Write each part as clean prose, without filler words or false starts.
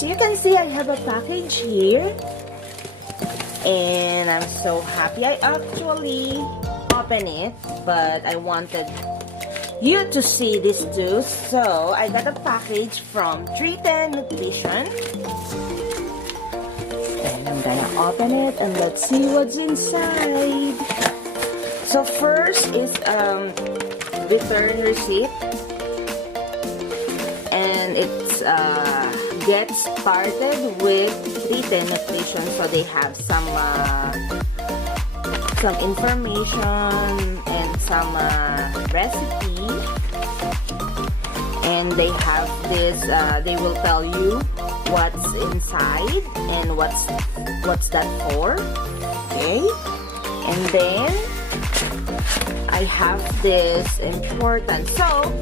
As you can see, I have a package here. And I'm so happy. I actually opened it, but I wanted you to see this too. So I got a package from 310 Nutrition. And I'm gonna open it and let's see what's inside. So first is return receipt. And it's get started with 310 Nutrition. So they have some information and some recipe, and they have this. They will tell you what's inside and what's that for. Okay, and then I have this important. So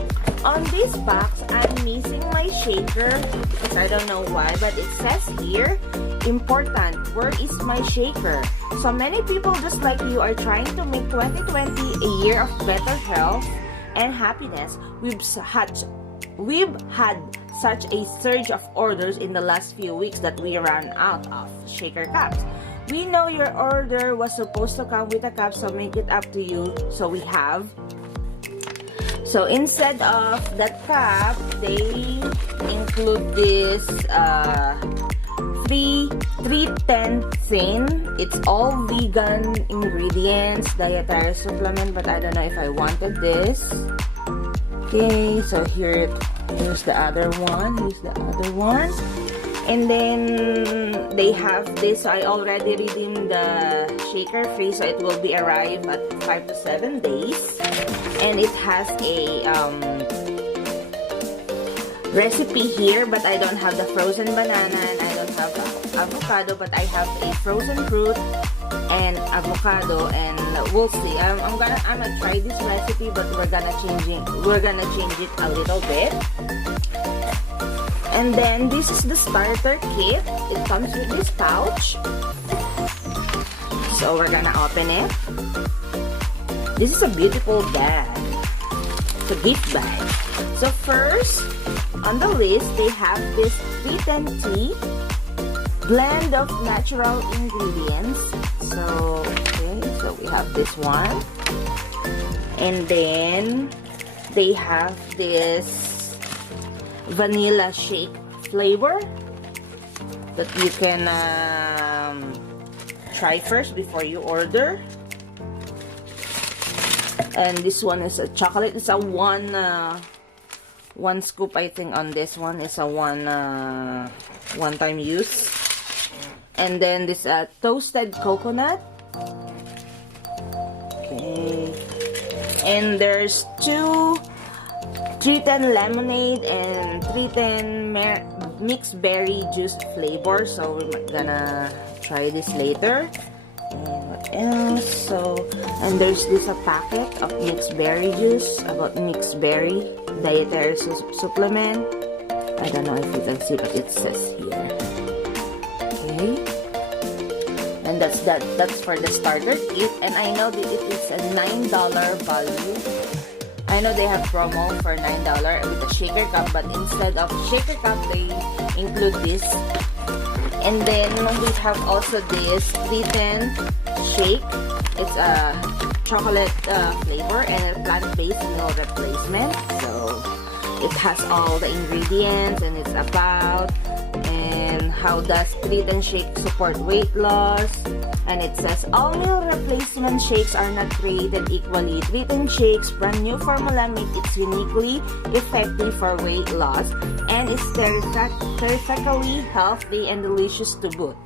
on this box, I'm missing my shaker because I don't know why, but it says here, important, where is my shaker? So many people just like you are trying to make 2020 a year of better health and happiness. We've had such a surge of orders in the last few weeks that we ran out of shaker cups. We know your order was supposed to come with a cup, so make it up to you. So we have. So instead of that cup, they include this 310 thin. It's all vegan ingredients, dietary supplement, but I don't know if I wanted this. Okay, so here's the other one. Here's the other one. And then they have this. I already redeemed the shaker free, so it will be arrive at 5 to 7 days. And it has a recipe here, but I don't have the frozen banana and I don't have avocado, but I have a frozen fruit and avocado, and we'll see. I'm gonna try this recipe, but we're gonna change it a little bit. And then this is the starter kit. It comes with this pouch. So we're gonna open it. This is a beautiful bag. It's a gift bag. So first, on the list, they have this 310 tea, blend of natural ingredients. So, okay, so we have this one. And then they have this vanilla shake flavor that you can try first before you order. And this one is a chocolate. It's a one scoop, I think. On this one is a one-time use. And then this toasted coconut. Okay. And there's two 310 lemonade and 310 mixberry juice flavor. So we're gonna try this later. And what else? So, and there's this a packet of mixberry juice, about mixberry dietary supplement. I don't know if you can see, but it says here. Okay. And that's for the starter kit. And I know that it is a $9 value. I know they have promo for $9 with a shaker cup, but instead of shaker cup, they include this. And then we have also this 310 shake. It's a chocolate flavor and a plant-based meal replacement. So it has all the ingredients, and it's about and how does 310 shake support weight loss. And it says, all meal replacement shakes are not created equally. 310 shakes, brand new formula, make it uniquely effective for weight loss. And it's terrifically healthy and delicious to boot.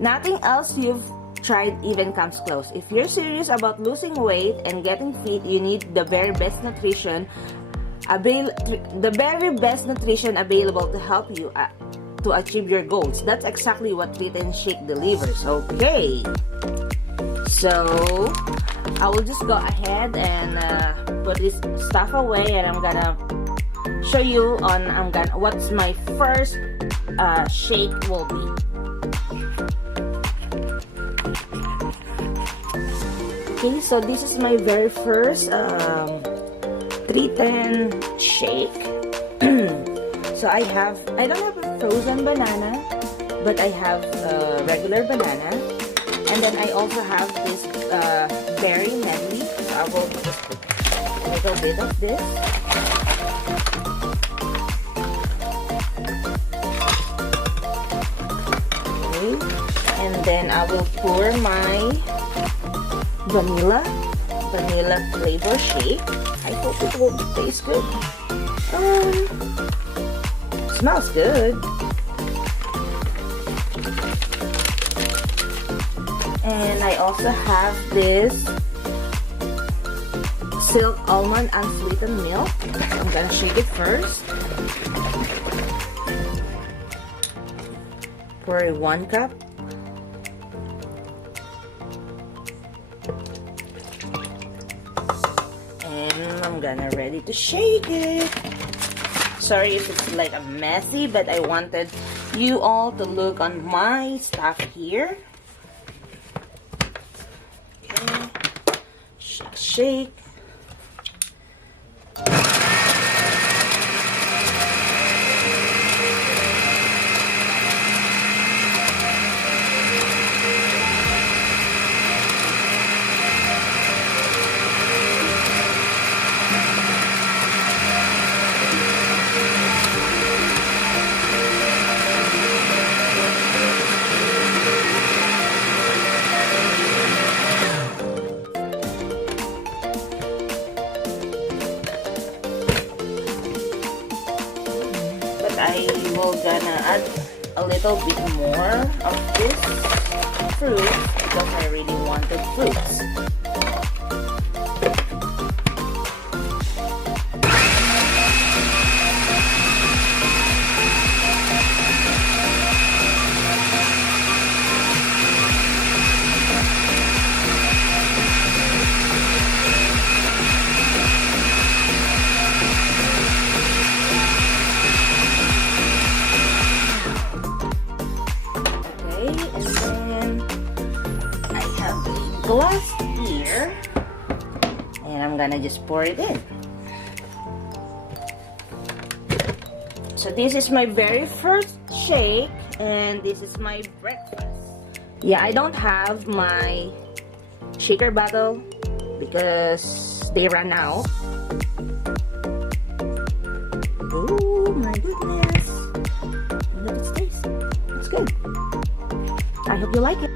Nothing else you've tried even comes close. If you're serious about losing weight and getting fit, you need the very best nutrition available to help you to achieve your goals. That's exactly what 310 Shake delivers. Okay, so I will just go ahead and put this stuff away, and I'm gonna show you on what's my first shake will be. Okay, so this is my very first 310 shake. So I don't have a frozen banana, but I have a regular banana. And then I also have this berry medley. So I will just put a little bit of this. Okay. And then I will pour my vanilla flavor shake. I hope it will taste good. Smells good. And I also have this silk almond unsweetened milk. I'm gonna shake it first. Pour 1 cup. And I'm gonna ready to shake it. Sorry if it's like a messy, but I wanted you all to look on my stuff here. Okay. Shake. I will gonna add a little bit more of this fruit because I really wanted fruits. Glass here, and I'm gonna just pour it in. So this is my very first shake, and this is my breakfast. Yeah, I don't have my shaker bottle because they ran out. Oh my goodness, look at its taste. It's good. I hope you like it.